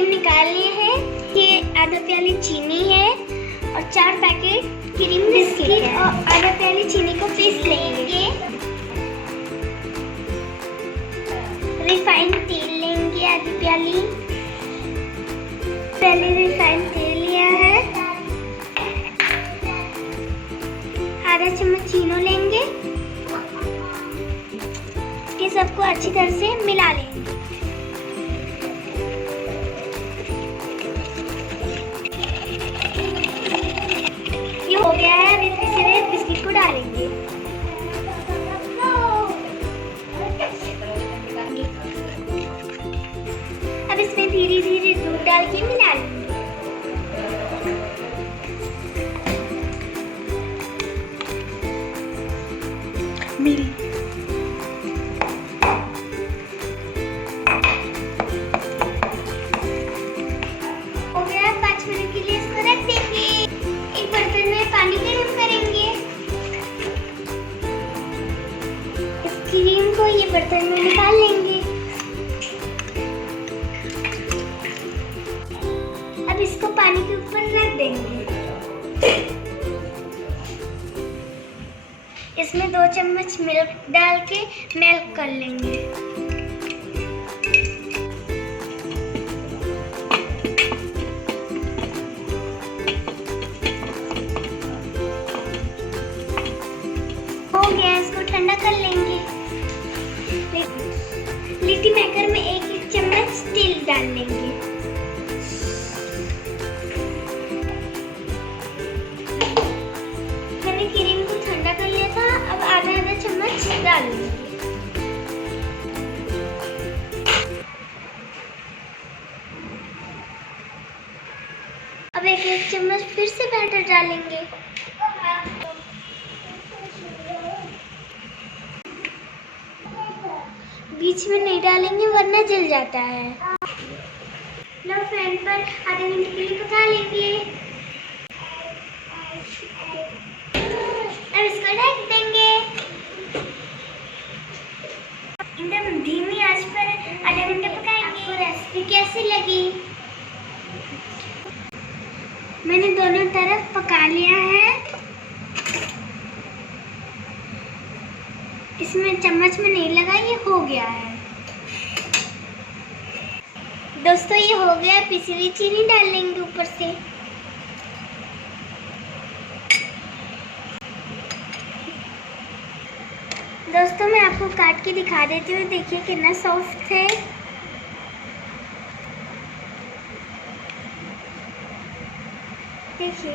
Cream निकाल लिए हैं। ये आधा प्याली चीनी है और 4 पैकेट क्रीम बिस्किट और आधा प्याली चीनी को पीस लेंगे। रिफाइंड तेल लेंगे आधी प्याली। पहले रिफाइंड तेल लिया है। आधा चम्मच चीनी लेंगे। ये सबको अच्छी तरह से मिला लेंगे। ये हो गया है। अब इसमें बिस्किट को डालेंगे। अब इसमें धीरे धीरे दूध डाल के मिला लेंगे। हो गया। 5 मिनट के लिए इसको रख देंगे। एक बर्तन में पानी गर्म करेंगे। इस क्रीम को ये बर्तन में निकाल लेंगे। अब इसको पानी के ऊपर रख देंगे। इसमें 2 चम्मच मिल्क डाल के मेल्ट कर लेंगे। हो गया। इसको ठंडा कर लेंगे। लिट्टी मेकर में 1-1 चम्मच तेल डाल लेंगे। मैंने क्रीम को ठंडा कर लिया था। अब आधा चम्मच डाल लेंगे। अब 1-1 चम्मच फिर से बैटर डालेंगे। बीच में नहीं डालेंगे वरना जल जाता है। लो फ्लेम पर आधे घंटे के लिए पका लेंगे। अब इसको ढक देंगे। एकदम धीमी आंच पर आधे घंटे पकाएंगे। आपको रेसिपी कैसी लगी? मैंने दोनों तरफ पका लिया है। इसमें चम्मच में नहीं लगा, ये हो गया है। दोस्तों ये हो गया। पिसी हुई चीनी डाल लेंगे ऊपर से। दोस्तों मैं आपको काट के दिखा देती हूँ। देखिए कितना सॉफ्ट है। देखिए।